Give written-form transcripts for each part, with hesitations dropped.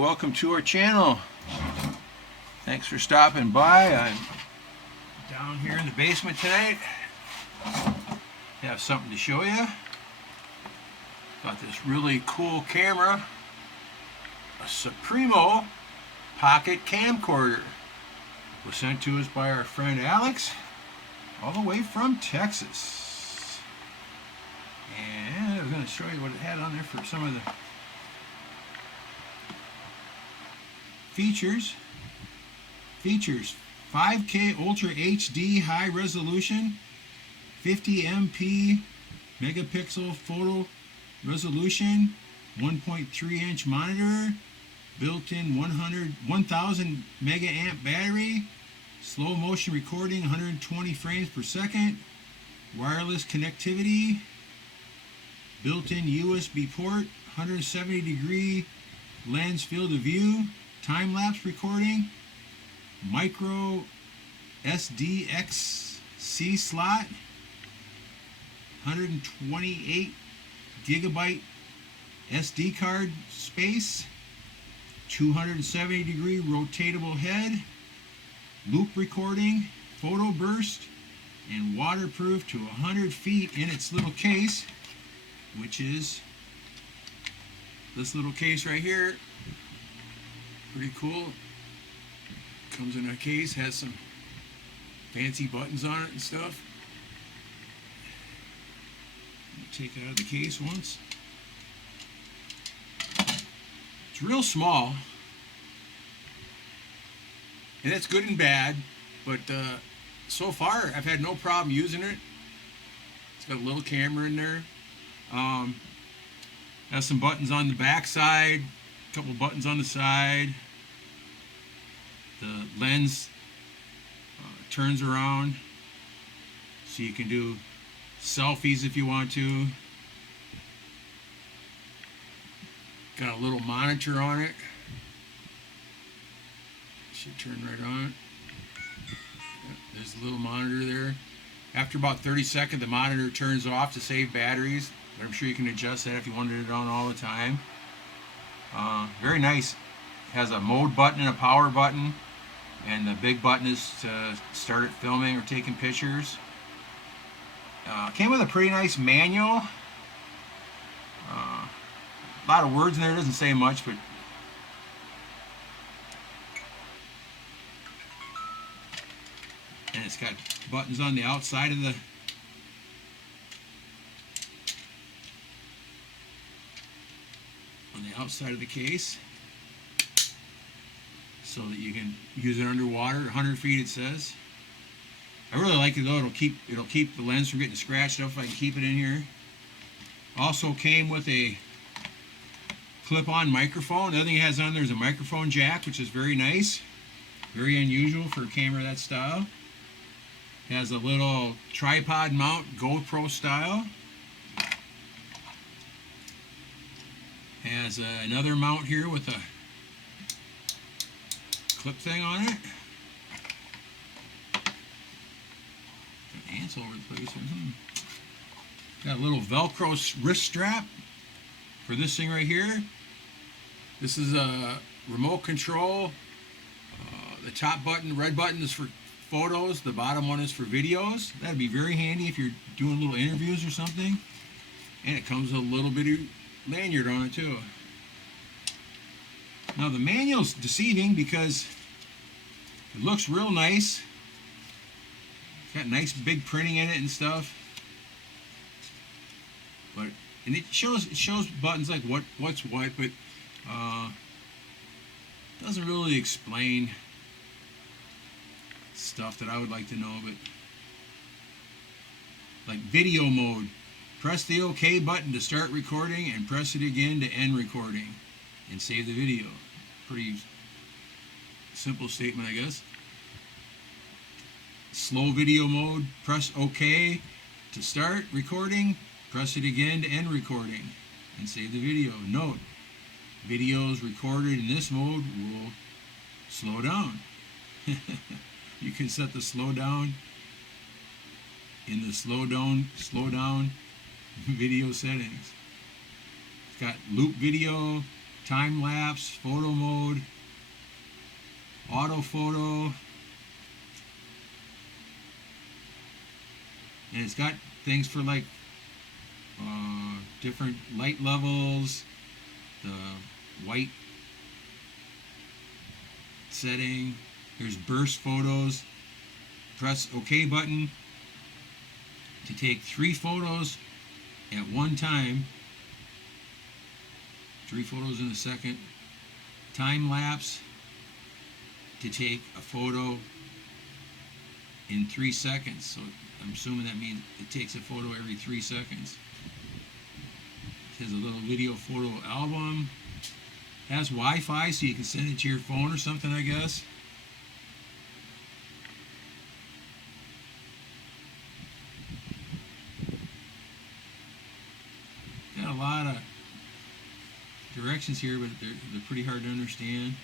welcome to our channel. Thanks for stopping by. I'm down here in the basement tonight. Have something to show you. Got this really cool camera, a Supremo pocket camcorder. It was sent to us by our friend Alex, all the way from Texas. And I'm going to show you what it had on there for some of the features. 5K Ultra HD high resolution, 50 MP megapixel photo resolution, 1.3 inch monitor, built-in 1000 mega amp battery, slow motion recording 120 frames per second, wireless connectivity, built-in USB port, 170 degree lens field of view, time-lapse recording, micro SDXC slot, 128 gigabyte SD card space, 270 degree rotatable head, loop recording, photo burst, and waterproof to 100 feet in its little case, which is this little case right here. Pretty cool. Comes in a case, has some fancy buttons on it and stuff. Take it out of the case once. It's real small, and it's good and bad, but so far I've had no problem using it. It's got a little camera in there. Has some buttons on the back side, a couple buttons on the side. The lens turns around so you can do selfies if you want to. Got a little monitor on it. Should turn right on. Yep, there's a little monitor there. After about 30 seconds, the monitor turns off to save batteries. But I'm sure you can adjust that if you wanted it on all the time. Very nice. Has a mode button and a power button. And the big button is to start it filming or taking pictures. Came with a pretty nice manual. A lot of words in there, doesn't say much, but and it's got buttons on the outside of the case, so that you can use it underwater. 100 feet it says. I really like it though. It'll keep the lens from getting scratched up if I can keep it in here. Also came with a clip-on microphone. The other thing it has on there is a microphone jack, which is very nice. Very unusual for a camera that style. It has a little tripod mount, GoPro style. Has another mount here with a clip thing on it. Ants all over the place. Got a little Velcro wrist strap for this thing right here. This is a remote control. The top button, red button, is for photos. The bottom one is for videos. That'd be very handy if you're doing little interviews or something. And it comes with a little bitty lanyard on it too. Now the manual's deceiving because it looks real nice. It's got nice big printing in it and stuff. And it shows buttons like what's what, but doesn't really explain stuff that I would like to know. But like video mode, press the OK button to start recording and press it again to end recording and save the video. Pretty simple statement, I guess. Slow video mode, press OK to start recording, press it again to end recording and save the video. Note, videos recorded in this mode will slow down. You can set the slow down in the slow down video settings. It's got loop video, time lapse, photo mode, auto photo, and it's got things for like different light levels, the white setting. Here's burst photos. Press OK button to take 3 photos at one time. 3 photos in a second. Time lapse to take a photo in 3 seconds. So I'm assuming that means it takes a photo every 3 seconds. It has a little video photo album. It has Wi-Fi, so you can send it to your phone or something, I guess. Got a lot of directions here, but they're pretty hard to understand.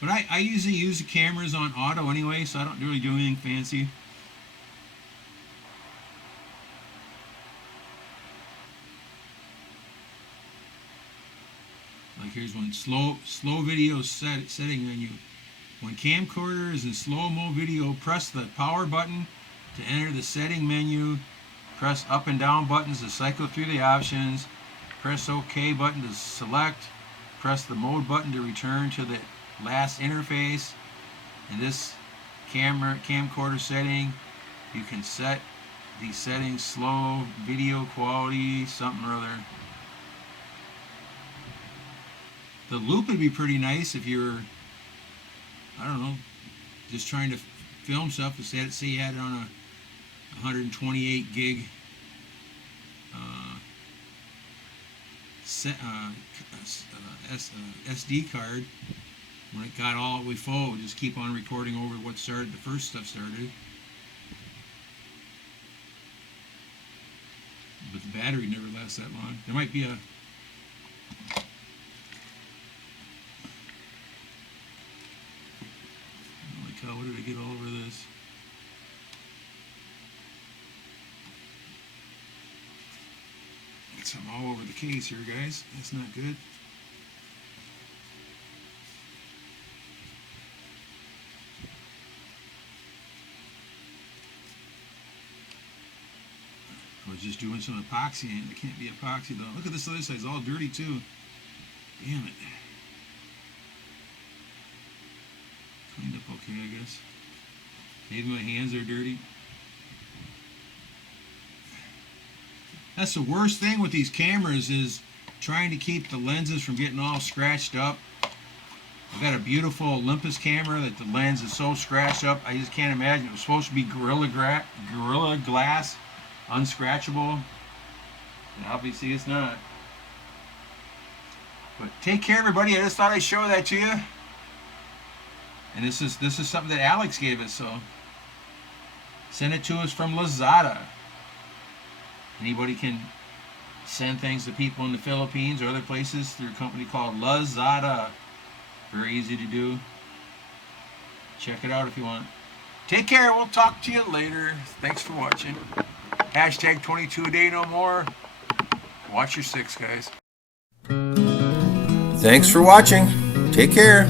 But I usually use the cameras on auto anyway, so I don't really do anything fancy. Like here's one, slow video setting menu. When camcorder is in slow-mo video, press the power button to enter the setting menu. Press up and down buttons to cycle through the options. Press OK button to select. Press the mode button to return to the last interface. In this camcorder setting, you can set these settings: slow, video quality, something or other. The loop would be pretty nice if you're, I don't know, just trying to film stuff. Say you had it on a 128 gig SD card. When it got all the way full, it would just keep on recording over what started, the first stuff started. But the battery never lasts that long. There might be a holy cow, what did I get all over this? Got some all over the case here, guys. That's not good. I was just doing some epoxy, and it can't be epoxy though. Look at this other side, it's all dirty too. Damn it. Cleaned up okay, I guess. Maybe my hands are dirty. That's the worst thing with these cameras, is trying to keep the lenses from getting all scratched up. I've got a beautiful Olympus camera that the lens is so scratched up, I just can't imagine. It was supposed to be Gorilla Glass, unscratchable, and obviously it's not. But take care, everybody. I just thought I'd show that to you. And this is something that Alex gave us, so send it to us from Lazada. Anybody can send things to people in the Philippines or other places through a company called Lazada. Very easy to do. Check it out if you want. Take care. We'll talk to you later. Thanks for watching. Hashtag 22 a day no more. Watch your 6, guys. Thanks for watching. Take care.